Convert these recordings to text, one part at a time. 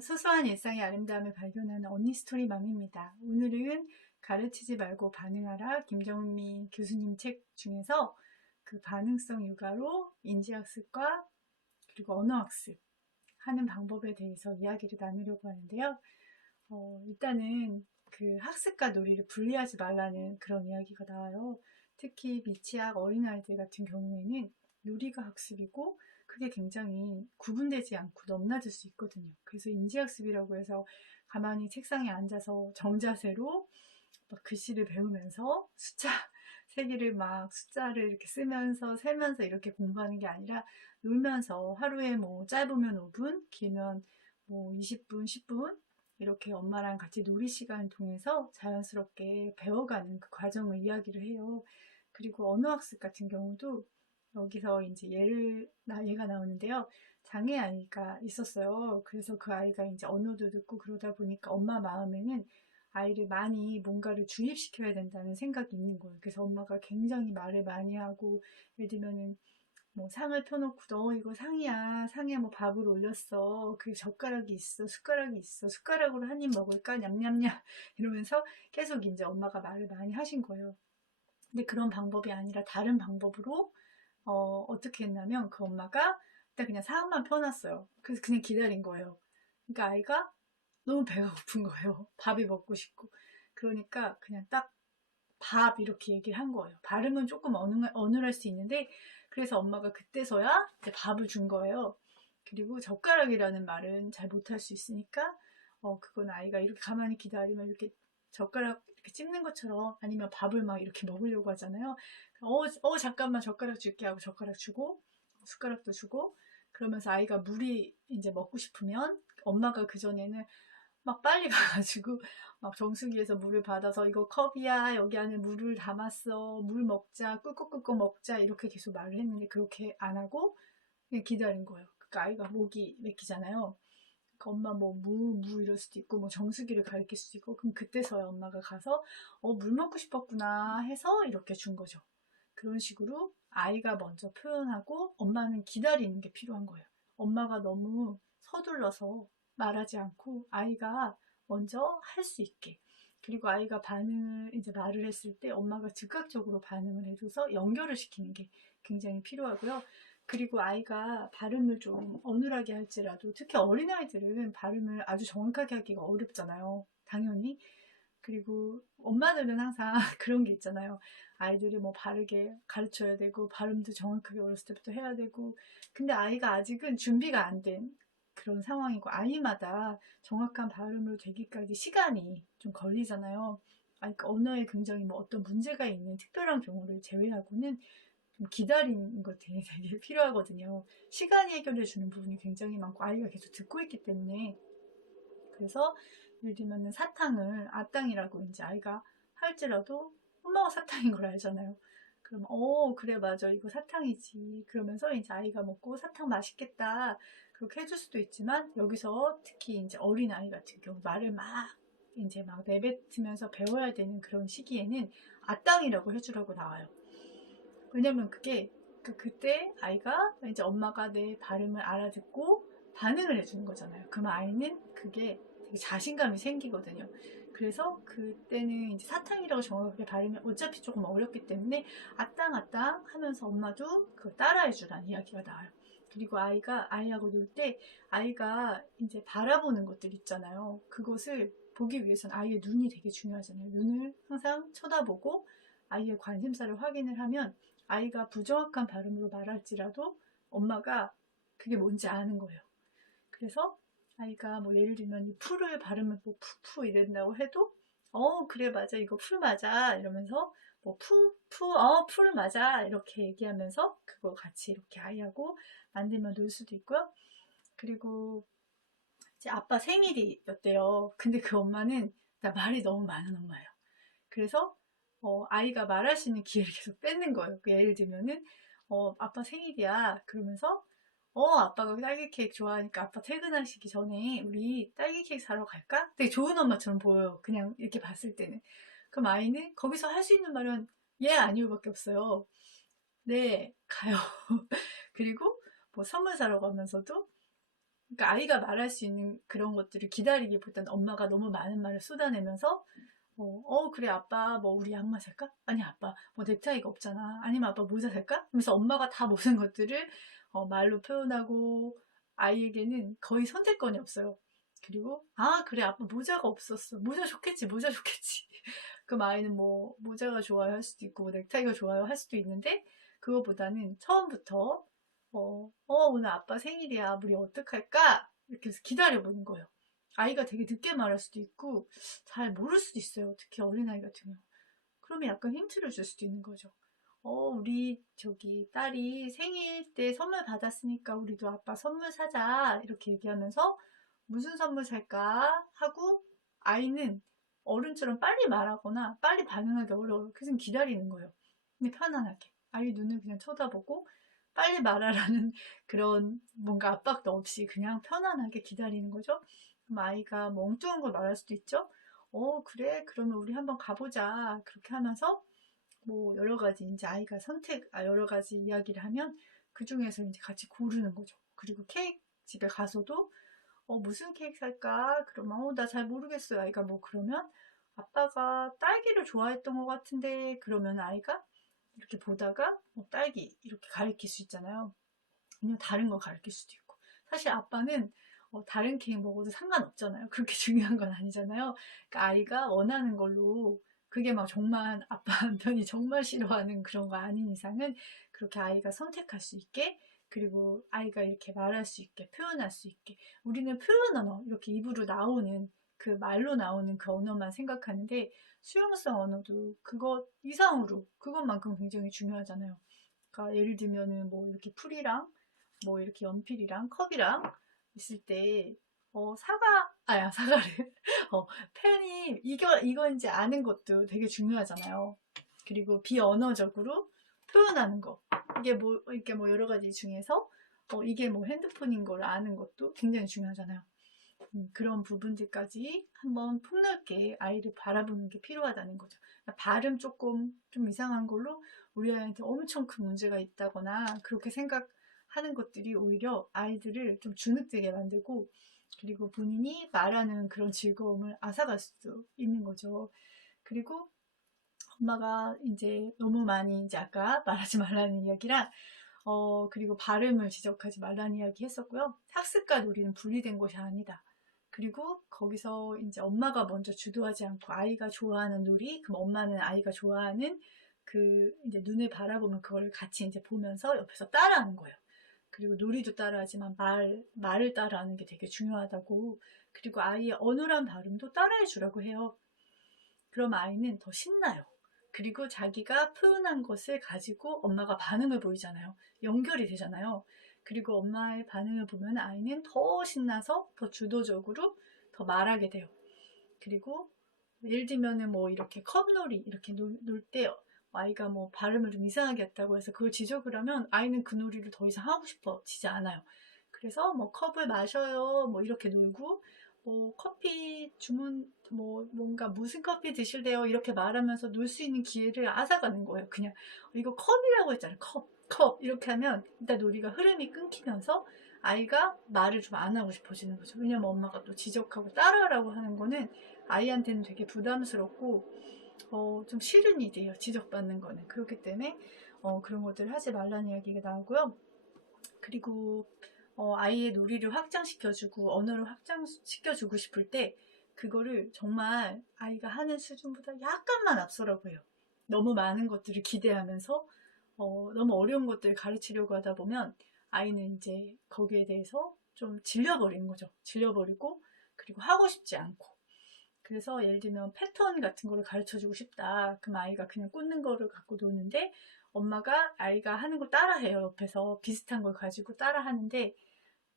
소소한 일상의 아름다움을 발견하는 언니 스토리맘입니다. 오늘은 가르치지 말고 반응하라 김정민 교수님 책 중에서 그 반응성 육아로 인지학습과 그리고 언어학습 하는 방법에 대해서 이야기를 나누려고 하는데요. 일단은 그 학습과 놀이를 분리하지 말라는 그런 이야기가 나와요. 특히 미취학 어린아이들 같은 경우에는 놀이가 학습이고 그게 굉장히 구분되지 않고 넘나들 수 있거든요. 그래서 인지학습이라고 해서 가만히 책상에 앉아서 정자세로 막 글씨를 배우면서 숫자 세기를 막 숫자를 이렇게 쓰면서 세면서 이렇게 공부하는 게 아니라 놀면서 하루에 뭐 짧으면 5분, 길면 뭐 20분, 10분 이렇게 엄마랑 같이 놀이 시간을 통해서 자연스럽게 배워가는 그 과정을 이야기를 해요. 그리고 언어학습 같은 경우도 여기서 이제 얘가 나오는데요. 장애 아이가 있었어요. 그래서 그 아이가 이제 언어도 듣고 그러다 보니까 엄마 마음에는 아이를 많이 뭔가를 주입시켜야 된다는 생각이 있는 거예요. 그래서 엄마가 굉장히 말을 많이 하고, 예를 들면은 뭐 상을 펴놓고 너 이거 상이야. 상에 뭐 밥을 올렸어. 그 젓가락이 있어. 숟가락이 있어. 숟가락으로 한 입 먹을까? 냠냠냠. 이러면서 계속 이제 엄마가 말을 많이 하신 거예요. 근데 그런 방법이 아니라 다른 방법으로 어떻게 했냐면 그 엄마가 일단 그냥 상만 펴놨어요. 그래서 그냥 기다린 거예요. 그러니까 아이가 너무 배가 고픈 거예요. 밥이 먹고 싶고. 그러니까 그냥 딱 밥 이렇게 얘기를 한 거예요. 발음은 조금 어눌할 수 있는데 그래서 엄마가 그때서야 이제 밥을 준 거예요. 그리고 젓가락이라는 말은 잘 못할 수 있으니까 그건 아이가 이렇게 가만히 기다리면 이렇게 젓가락 이렇게 찝는 것처럼 아니면 밥을 막 이렇게 먹으려고 하잖아요. 잠깐만 젓가락 줄게 하고 젓가락 주고 숟가락도 주고 그러면서 아이가 물이 이제 먹고 싶으면 엄마가 그전에는 막 빨리 가가지고 막 정수기에서 물을 받아서 이거 컵이야 여기 안에 물을 담았어 물 먹자 꿀꺽꿀꺽 먹자 이렇게 계속 말을 했는데 그렇게 안 하고 그냥 기다린 거예요. 그러니까 아이가 목이 맥히잖아요. 그러니까 엄마 뭐 무 이럴 수도 있고 뭐 정수기를 가리킬 수도 있고 그럼 그때서야 엄마가 가서 물 먹고 싶었구나 해서 이렇게 준 거죠. 그런 식으로 아이가 먼저 표현하고 엄마는 기다리는 게 필요한 거예요. 엄마가 너무 서둘러서 말하지 않고 아이가 먼저 할 수 있게. 그리고 아이가 반응을 이제 말을 했을 때 엄마가 즉각적으로 반응을 해줘서 연결을 시키는 게 굉장히 필요하고요. 그리고 아이가 발음을 좀 어눌하게 할지라도 특히 어린아이들은 발음을 아주 정확하게 하기가 어렵잖아요. 당연히. 그리고 엄마들은 항상 그런 게 있잖아요. 아이들이 뭐 바르게 가르쳐야 되고 발음도 정확하게 어렸을 때부터 해야 되고 근데 아이가 아직은 준비가 안 된 그런 상황이고 아이마다 정확한 발음으로 되기까지 시간이 좀 걸리잖아요. 그러니까 언어에 굉장히 뭐 어떤 문제가 있는 특별한 경우를 제외하고는 좀 기다리는 것들이 되게 필요하거든요. 시간이 해결해 주는 부분이 굉장히 많고 아이가 계속 듣고 있기 때문에 그래서 예를 들면은 사탕을 아땅이라고 이제 아이가 할지라도 엄마가 사탕인 걸 알잖아요. 그럼 그래 맞아 이거 사탕이지 그러면서 이제 아이가 먹고 사탕 맛있겠다 그렇게 해줄 수도 있지만 여기서 특히 이제 어린 아이 같은 경우 말을 막 이제 막 내뱉으면서 배워야 되는 그런 시기에는 아땅이라고 해주라고 나와요. 왜냐면 그게 그때 아이가 이제 엄마가 내 발음을 알아듣고 반응을 해주는 거잖아요. 그럼 아이는 그게 되게 자신감이 생기거든요. 그래서 그때는 이제 사탕이라고 정확하게 발음이 어차피 조금 어렵기 때문에 아땅아땅 하면서 엄마도 그걸 따라해주라는 이야기가 나와요. 그리고 아이하고 놀 때 아이가 이제 바라보는 것들 있잖아요. 그것을 보기 위해서는 아이의 눈이 되게 중요하잖아요. 눈을 항상 쳐다보고 아이의 관심사를 확인을 하면 아이가 부정확한 발음으로 말할지라도 엄마가 그게 뭔지 아는 거예요. 그래서 아이가 뭐 예를 들면 이 풀을 발음을 뭐 푸푸 이런다고 해도 그래 맞아 이거 풀 맞아 이러면서 뭐 풀을 맞아 이렇게 얘기하면서 그거 같이 이렇게 아이하고 만들면 놀 수도 있고요. 그리고 이제 아빠 생일이었대요. 근데 그 엄마는 나 말이 너무 많은 엄마예요. 그래서 아이가 말할 수 있는 기회를 계속 뺏는 거예요. 예를 들면은 아빠 생일이야. 그러면서 아빠가 딸기 케이크 좋아하니까 아빠 퇴근하시기 전에 우리 딸기 케이크 사러 갈까? 되게 좋은 엄마처럼 보여요. 그냥 이렇게 봤을 때는. 그럼 아이는 거기서 할 수 있는 말은 예, 아니요밖에 없어요. 네, 가요. 그리고 뭐 선물 사러 가면서도 그러니까 아이가 말할 수 있는 그런 것들을 기다리기보다는 엄마가 너무 많은 말을 쏟아내면서 그래 아빠 뭐 우리 양말 살까? 아니 아빠 뭐 넥타이가 없잖아. 아니면 아빠 모자 살까? 하면서 엄마가 다 모든 것들을 말로 표현하고 아이에게는 거의 선택권이 없어요. 그리고 그래 아빠 모자가 없었어. 모자 좋겠지 모자 좋겠지. 그럼 아이는 뭐 모자가 좋아요 할 수도 있고 넥타이가 좋아요 할 수도 있는데 그거보다는 처음부터 오늘 아빠 생일이야. 우리 어떡할까? 이렇게 해서 기다려보는 거예요. 아이가 되게 늦게 말할 수도 있고 잘 모를 수도 있어요. 특히 어린아이 같은 경우. 그러면 약간 힌트를 줄 수도 있는 거죠. 우리 저기 딸이 생일 때 선물 받았으니까 우리도 아빠 선물 사자. 이렇게 얘기하면서 무슨 선물 살까 하고 아이는 어른처럼 빨리 말하거나 빨리 반응하기 어려워요. 그래서 기다리는 거예요. 근데 편안하게. 아이 눈을 그냥 쳐다보고 빨리 말하라는 그런 뭔가 압박도 없이 그냥 편안하게 기다리는 거죠. 그럼 아이가 뭐 엉뚱한 걸 말할 수도 있죠. 그래 그러면 우리 한번 가보자. 그렇게 하면서 뭐 여러 가지 이제 아이가 여러 가지 이야기를 하면 그 중에서 이제 같이 고르는 거죠. 그리고 케이크 집에 가서도 무슨 케이크 살까? 그러면 나 잘 모르겠어요. 아이가 뭐 그러면 아빠가 딸기를 좋아했던 것 같은데 그러면 아이가 이렇게 보다가 딸기 이렇게 가리킬 수 있잖아요. 아니면 다른 거 가르칠 수도 있고. 사실 아빠는 다른 케이크 먹어도 상관없잖아요. 그렇게 중요한 건 아니잖아요. 그러니까 아이가 원하는 걸로 그게 막 정말 아빠 한편이 정말 싫어하는 그런 거 아닌 이상은 그렇게 아이가 선택할 수 있게 그리고 아이가 이렇게 말할 수 있게 표현할 수 있게 우리는 표현 언어 이렇게 입으로 나오는 그 말로 나오는 그 언어만 생각하는데 수용성 언어도 그것 이상으로 그것만큼 굉장히 중요하잖아요. 그러니까 예를 들면은 뭐 이렇게 풀이랑 뭐 이렇게 연필이랑 컵이랑 있을 때 사과를 펜이 이건지 아는 것도 되게 중요하잖아요. 그리고 비언어적으로 표현하는 거 이게 뭐 여러 가지 중에서 이게 뭐 핸드폰인 걸 아는 것도 굉장히 중요하잖아요. 그런 부분들까지 한번 폭넓게 아이를 바라보는 게 필요하다는 거죠. 그러니까 발음 조금 좀 이상한 걸로 우리 아이한테 엄청 큰 문제가 있다거나 그렇게 생각하는 것들이 오히려 아이들을 좀 주눅들게 만들고 그리고 본인이 말하는 그런 즐거움을 앗아갈 수도 있는 거죠. 그리고 엄마가 이제 너무 많이 이제 아까 말하지 말라는 이야기랑 그리고 발음을 지적하지 말라는 이야기 했었고요. 학습과 놀이는 분리된 것이 아니다. 그리고 거기서 이제 엄마가 먼저 주도하지 않고 아이가 좋아하는 놀이, 그럼 엄마는 아이가 좋아하는 그 이제 눈을 바라보면 그걸 같이 이제 보면서 옆에서 따라하는 거예요. 그리고 놀이도 따라하지만 말을 따라하는 게 되게 중요하다고. 그리고 아이의 어눌한 발음도 따라해 주라고 해요. 그럼 아이는 더 신나요. 그리고 자기가 표현한 것을 가지고 엄마가 반응을 보이잖아요. 연결이 되잖아요. 그리고 엄마의 반응을 보면 아이는 더 신나서 더 주도적으로 더 말하게 돼요. 그리고 예를 들면은 뭐 이렇게 컵놀이 이렇게 놀 때 아이가 뭐 발음을 좀 이상하게 했다고 해서 그걸 지적을 하면 아이는 그 놀이를 더 이상 하고 싶어지지 않아요. 그래서 뭐 컵을 마셔요 뭐 이렇게 놀고 뭐 커피 주문 뭐 뭔가 무슨 커피 드실래요 이렇게 말하면서 놀 수 있는 기회를 앗아가는 거예요. 그냥 이거 컵이라고 했잖아요. 컵 이렇게 하면 일단 놀이가 흐름이 끊기면서 아이가 말을 좀 안 하고 싶어지는 거죠. 왜냐면 엄마가 또 지적하고 따라하라고 하는 거는 아이한테는 되게 부담스럽고 좀 싫은 일이에요. 지적받는 거는. 그렇기 때문에 그런 것들 하지 말라는 이야기가 나오고요. 그리고 아이의 놀이를 확장시켜주고 언어를 확장시켜주고 싶을 때 그거를 정말 아이가 하는 수준보다 약간만 앞서라고 해요. 너무 많은 것들을 기대하면서 너무 어려운 것들을 가르치려고 하다 보면 아이는 이제 거기에 대해서 좀 질려버리는 거죠. 질려버리고 그리고 하고 싶지 않고 그래서 예를 들면 패턴 같은 거를 가르쳐주고 싶다. 그럼 아이가 그냥 꽂는 거를 갖고 노는데 엄마가 아이가 하는 걸 따라해요. 옆에서 비슷한 걸 가지고 따라하는데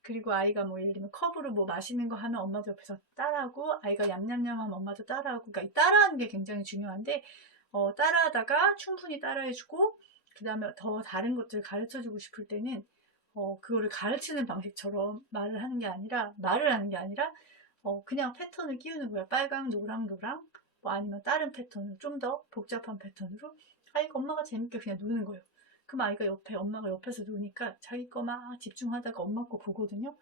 그리고 아이가 뭐 예를 들면 컵으로 뭐 마시는 거 하면 엄마도 옆에서 따라하고 아이가 얌얌얌 하면 엄마도 따라하고 그러니까 이 따라하는 게 굉장히 중요한데 따라하다가 충분히 따라해주고 그 다음에 더 다른 것들을 가르쳐주고 싶을 때는 그거를 가르치는 방식처럼 말을 하는 게 아니라 그냥 패턴을 끼우는 거야. 빨강, 노랑, 노랑 뭐 아니면 다른 패턴으로 좀 더 복잡한 패턴으로 아이가 엄마가 재밌게 그냥 노는 거예요. 그럼 아이가 엄마가 옆에서 노니까 자기 거 막 집중하다가 엄마 거 보거든요.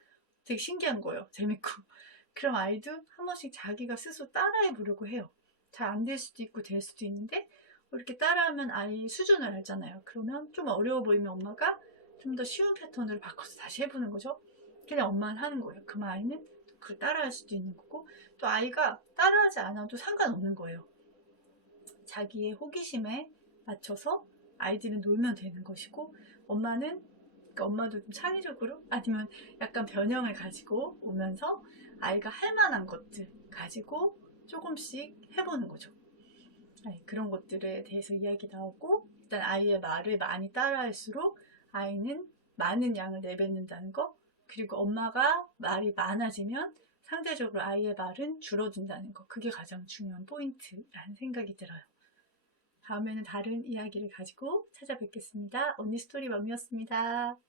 되게 신기한 거예요. 재밌고. 그럼 아이도 한 번씩 자기가 스스로 따라해 보려고 해요. 잘 안 될 수도 있고 될 수도 있는데 이렇게 따라하면 아이 수준을 알잖아요. 그러면 좀 어려워 보이면 엄마가 좀 더 쉬운 패턴으로 바꿔서 다시 해보는 거죠. 그냥 엄마는 하는 거예요. 그럼 아이는 그걸 따라할 수도 있는 거고, 또 아이가 따라하지 않아도 상관없는 거예요. 자기의 호기심에 맞춰서 아이들은 놀면 되는 것이고, 엄마는, 그러니까 엄마도 좀 창의적으로 아니면 약간 변형을 가지고 오면서 아이가 할 만한 것들 가지고 조금씩 해보는 거죠. 그런 것들에 대해서 이야기 나오고, 일단 아이의 말을 많이 따라할수록 아이는 많은 양을 내뱉는다는 거, 그리고 엄마가 말이 많아지면 상대적으로 아이의 말은 줄어든다는 거, 그게 가장 중요한 포인트라는 생각이 들어요. 다음에는 다른 이야기를 가지고 찾아뵙겠습니다. 언니 스토리 맘이었습니다.